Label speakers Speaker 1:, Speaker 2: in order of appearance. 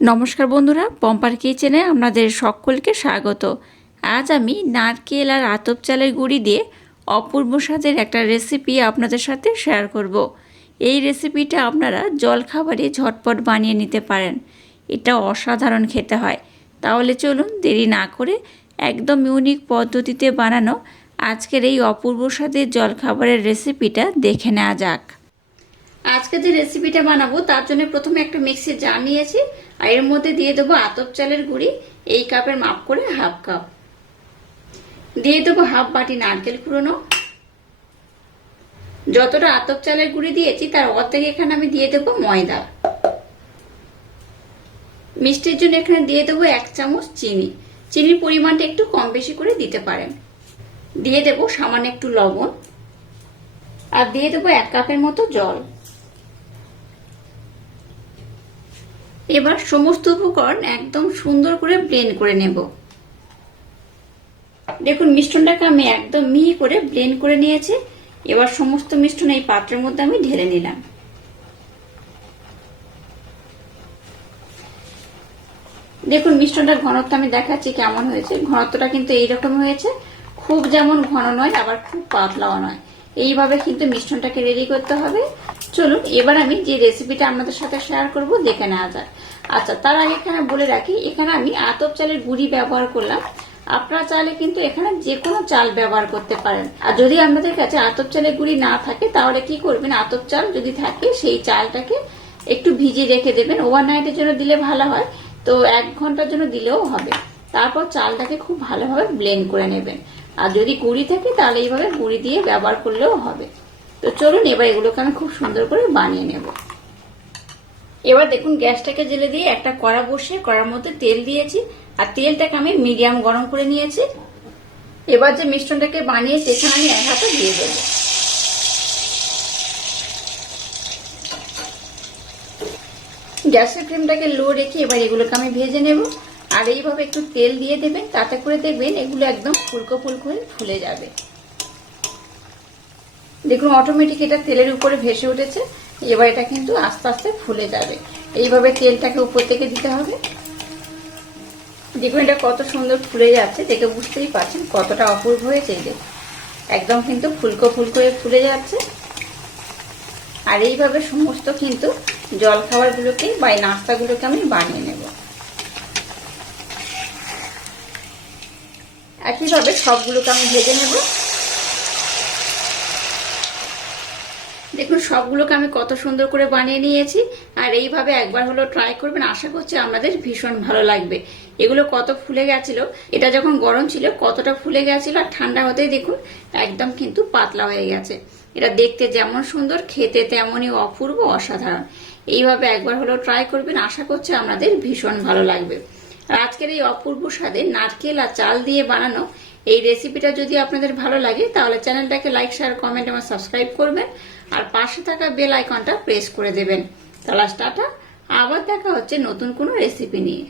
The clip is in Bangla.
Speaker 1: নমস্কার বন্ধুরা, পম্পার কিচেনে আপনাদের সকলকে স্বাগত। আজ আমি নারকেল আর আতপ চালের গুঁড়ি দিয়ে অপূর্ব স্বাদের একটা রেসিপি আপনাদের সাথে শেয়ার করব। এই রেসিপিটা আপনারা জলখাবারে ঝটপট বানিয়ে নিতে পারেন। এটা অসাধারণ খেতে হয়। তাহলে চলুন দেরি না করে একদম ইউনিক পদ্ধতিতে বানানো আজকের এই অপূর্ব স্বাদের জলখাবারের রেসিপিটা দেখে নেওয়া যাক। আজকে যে রেসিপিটা বানাবো, তার জন্য প্রথমে একটা মিক্সি জার নিয়েছি, আর এর মধ্যে দিয়ে দেবো আতপ চালের গুঁড়ি, এই কাপের মাপ করে হাফ কাপ দিয়ে দেবো হাফ বাটি নারকেল কুড়োনো। যতটা আতপ চালের গুঁড়ি দিয়েছি, তার অর্ধেক এখানে আমি দিয়ে দেবো ময়দা। মিষ্টির জন্য এখানে দিয়ে দেবো এক চামচ চিনি। চিনির পরিমাণটা একটু কম বেশি করে দিতে পারেন। দিয়ে দেবো সামান্য একটু লবণ। আর দিয়ে দেবো এক কাপের মতো জল। এবার সমস্ত উপকরণ একদম সুন্দর করে ব্লেন্ড করে নেব। দেখুন মিষ্টনটাকে আমি একদম মিহি করে ব্লেন্ড করে নিয়েছি। এবার সমস্ত মিষ্টন এই পাত্রের মধ্যে আমি ঢেলে নিলাম। দেখুন মিষ্টনটার ঘনত্ব আমি দেখাচ্ছি কেমন হয়েছে। ঘনত্বটা কিন্তু এইরকম হয়েছে। খুব যেমন ঘন নয়, আবার খুব পাতলাও নয়। এইভাবে কিন্তু মিশ্রণটাকে রেডি করতে হবে। চলুন, এবার আমি যে রেসিপিটা আপনাদের সাথে শেয়ার করব, দেখে নেওয়া যাক। আচ্ছা তার আগে এখানে বলে রাখি, এখানে আমি আতপ চালের গুঁড়ি ব্যবহার করলাম। আপনারা চাইলে কিন্তু এখানে যে কোনো চাল ব্যবহার করতে পারেন। আর যদি আপনাদের কাছে আতপ চালের গুঁড়ি না থাকে, তাহলে কি করবেন? আতপ চাল যদি থাকে, সেই চালটাকে একটু ভিজিয়ে রেখে দেবেন। ওভারনাইটের জন্য দিলে ভালো হয়, তো এক ঘণ্টার জন্য দিলেও হবে। তারপর চালটাকে খুব ভালোভাবে ব্লেন্ড করে নেবেন। আর যদি গুঁড়ি থাকে, তাহলে এইভাবে গুঁড়ি দিয়ে ব্যবহার করলেও হবে। তো চলুন, এবার এগুলোকে আমি খুব সুন্দর করে বানিয়ে নেব। এবার দেখুন গ্যাসটাকে জেলে দিয়ে একটা কড়া বসিয়ে কড়ার মধ্যে তেল দিয়েছি। আর তেলটাকে আমি মিডিয়াম গরম করে নিয়েছি। এবার যে মিশ্রণটাকে বানিয়েছি, এখানে আমি এক হাতে দিয়ে দেবো। গ্যাসের ফ্লেমটাকে লো রেখে এবার এগুলোকে আমি ভেজে নেব। আর এইভাবে একটু তেল দিয়ে দেবেন, তাতে করে দেখবেন এগুলো একদম ফুলকো ফুলকো হয়ে ফুলে যাবে। দেখুন অটোমেটিক এটা তেলের উপরে ভেসে উঠেছে, এবার এটা কিন্তু আস্তে আস্তে ফুলে যাবে। এইভাবে তেলটাকে উপর থেকে দিতে হবে। দেখুন, এটা কত সুন্দর ফুলে যাচ্ছে, দেখে বুঝতেই পারছেন কতটা অপূর্ব হয়েছে এই একদম কিন্তু ফুলকো ফুলকো ফুলে যাচ্ছে। আর এইভাবে সমস্ত কিন্তু জল জলখাবারগুলোকে বা নাস্তাগুলোকে আমি বানিয়ে নেব। একইভাবে সবগুলোকে আমি ভেজে নেব। দেখুন, সবগুলোকে আমি কত সুন্দর করে বানিয়ে নিয়েছি। আর এইভাবে একবার হলো ট্রাই করবেন, আশা করছি আমাদের ভীষণ ভালো লাগবে। এগুলো কত ফুলে গেছিল, এটা যখন গরম ছিল, কতটা ফুলে গেছিল আর ঠান্ডা হতেই দেখুন, একদম কিন্তু পাতলা হয়ে গেছে। এটা দেখতে যেমন সুন্দর, খেতে তেমনই অপূর্ব, অসাধারণ। এইভাবে একবার হলো ট্রাই করবেন, আশা করছি আমাদের ভীষণ ভালো লাগবে। আজকের এই অপূর্ব স্বাদে নারকেল আর চাল দিয়ে বানানো এই রেসিপিটা যদি আপনাদের ভালো লাগে, তাহলে চ্যানেলটাকে লাইক শেয়ার কমেন্ট এবং সাবস্ক্রাইব করবেন। আর পাশে থাকা বেল আইকনটা প্রেস করে দেবেন। তাহলে টাটা, আবার দেখা হচ্ছে নতুন কোনো রেসিপি নিয়ে।